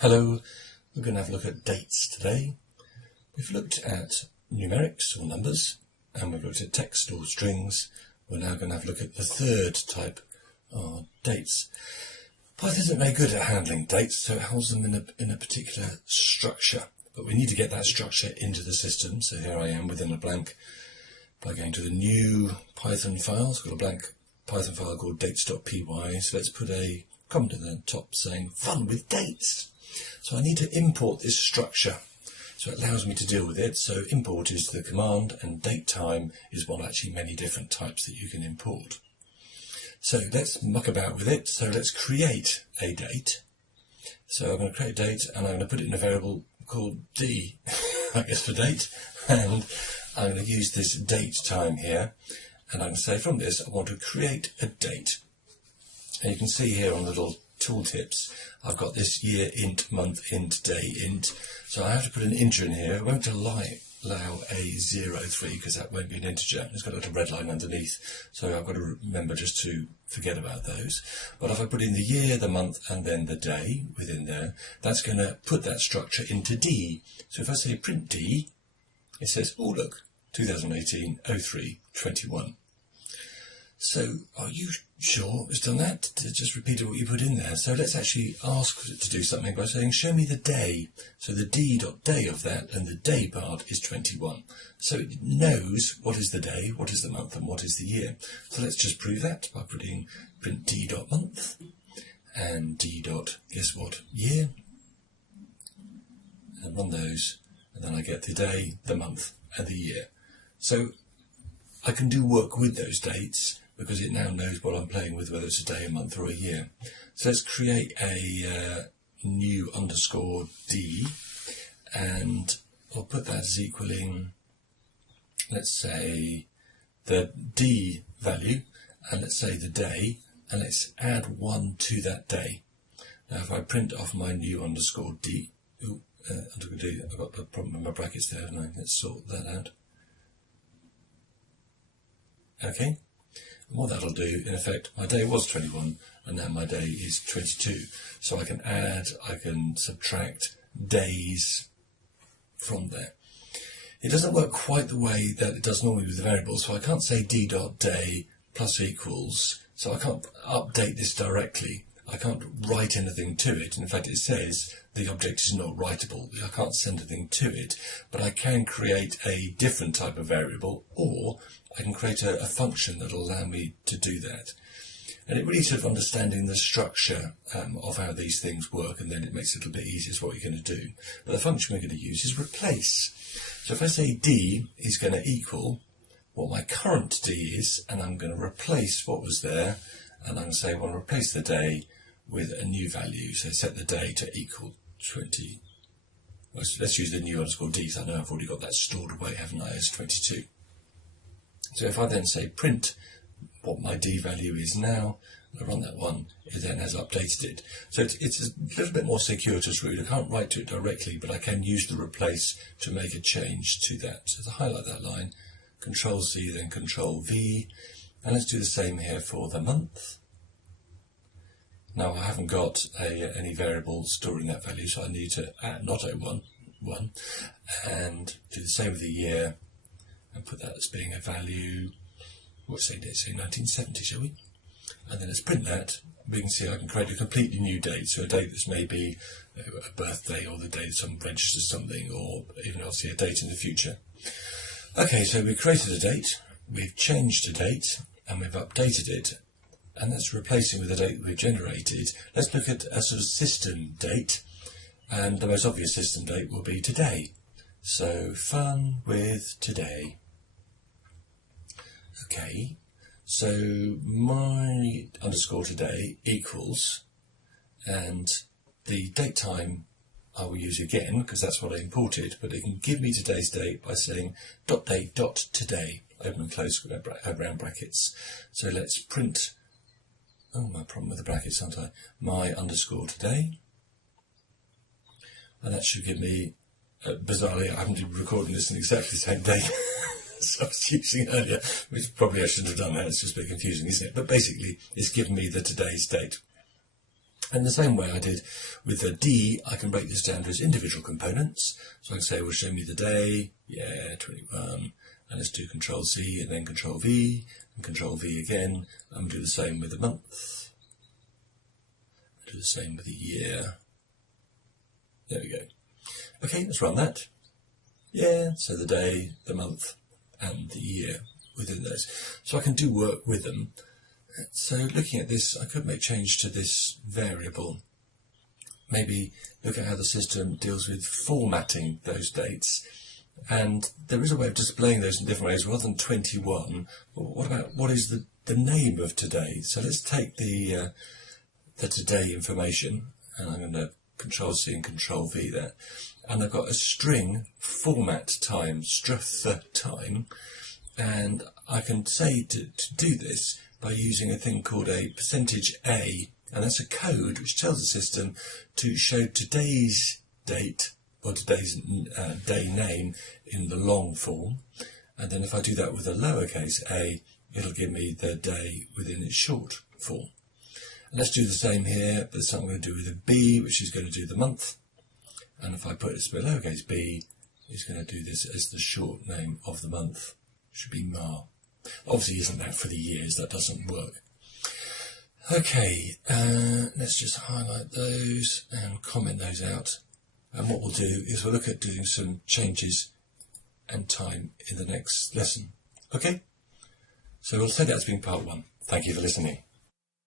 Hello, we're going to have a look at dates today. We've looked at numerics or numbers, and we've looked at text or strings. We're now going to have a look at the third type of dates. Python isn't very good at handling dates, so it holds them in a particular structure. But we need to get that structure into the system, so here I am within a blank by going to the new Python file. It's got a blank Python file called dates.py, so let's put a comment at the top saying fun with dates. So I need to import this structure, so it allows me to deal with it. So import is the command, and DateTime is one of actually many different types that you can import. So let's muck about with it. So let's create a date. So I'm going to create a date, and I'm going to put it in a variable called D, I guess, for date, and I'm going to use this DateTime here, and I'm going to say from this I want to create a date. And you can see here on the little tooltips, I've got this year int, month int, day int. So I have to put an integer in here. It won't allow a 03 because that won't be an integer. It's got a little red line underneath. So I've got to remember just to forget about those. But if I put in the year, the month, and then the day within there, that's going to put that structure into D. So if I say print D, it says, oh look, 2018 03 21. So are you sure it's done that? To just repeat what you put in there. So let's actually ask it to do something by saying show me the day. So the d.day of that, and the day part is 21. So it knows what is the day, what is the month, and what is the year. So let's just prove that by putting print d.month and d.guess what, year, and run those, and then I get the day, the month, and the year. So I can do work with those dates because it now knows what I'm playing with, whether it's a day, a month, or a year. So let's create a new underscore D, and I'll put that as equaling, let's say, the D value, and let's say the day, and let's add 1 to that day. Now if I print off my new underscore D, I've got a problem with my brackets there, haven't I? Let's sort that out. Okay, and what that'll do, in effect, my day was 21 and now my day is 22. So I can add, I can subtract days from there. It doesn't work quite the way that it does normally with the variables, so I can't say d.day plus equals, so I can't update this directly. I can't write anything to it. In fact, it says the object is not writable. I can't send anything to it, but I can create a different type of variable, or I can create a function that will allow me to do that. And it really sort of understanding the structure of how these things work, and then it makes it a little bit easier as what you're going to do. But the function we're going to use is replace. So if I say D is going to equal what my current D is, and I'm going to replace what was there, and I'm going to say I want to replace the day with a new value. So set the day to equal 20. Well, so let's use the new underscore D, so I know I've already got that stored away, haven't I, as 22. So if I then say print what my D value is now, and I run that one, it then has updated it. So it's a little bit more circuitous route. I can't write to it directly, but I can use the replace to make a change to that. So to highlight that line, Control Z, then Control V, and let's do the same here for the month. Now I haven't got any variable storing that value, so I need to add not 1, and do the same with the year, and put that as being a value, let's say 1970, shall we? And then let's print that. We can see I can create a completely new date, so a date that's maybe a birthday, or the date someone registers something, or even obviously a date in the future. Okay, so we created a date, we've changed a date, and we've updated it, and that's replacing with the date we've generated. Let's look at a sort of system date, and the most obvious system date will be today. So fun with today. Okay, so my underscore today equals, and the date time I will use again because that's what I imported, but it can give me today's date by saying .date.today, open and close round brackets. So let's print, oh, my problem with the brackets, aren't I? My underscore today, and that should give me, bizarrely, I haven't been recording this in exactly the same date. So I was using it earlier, which probably I shouldn't have done that, it's just a bit confusing, isn't it? But basically, it's given me the today's date. And the same way I did with the D, I can break this down to its individual components. So I can say, well, show me the day, yeah, 21, and let's do Control C and then Control V, and Control V again, and do the same with the month, do the same with the year. There we go. Okay, let's run that. Yeah, so the day, the month, and the year within those. So I can do work with them. So looking at this, I could make change to this variable. Maybe look at how the system deals with formatting those dates. And there is a way of displaying those in different ways. Rather than 21, what about what is the name of today? So let's take the today information, and I'm going to Control C and Control V there. And I've got a string format time, struth time, and I can say to do this by using a thing called a %A, and that's a code which tells the system to show today's date or today's day name in the long form, and then if I do that with a lowercase a, it'll give me the day within its short form. And let's do the same here, but something I'm going to do with a B, which is going to do the month, and if I put this with lowercase b, it's going to do this as the short name of the month, which should be Mar. Obviously isn't that for the years, that doesn't work. Okay, let's just highlight those and comment those out. And what we'll do is we'll look at doing some changes and time in the next lesson. Okay, so we'll say that's been part 1. Thank you for listening.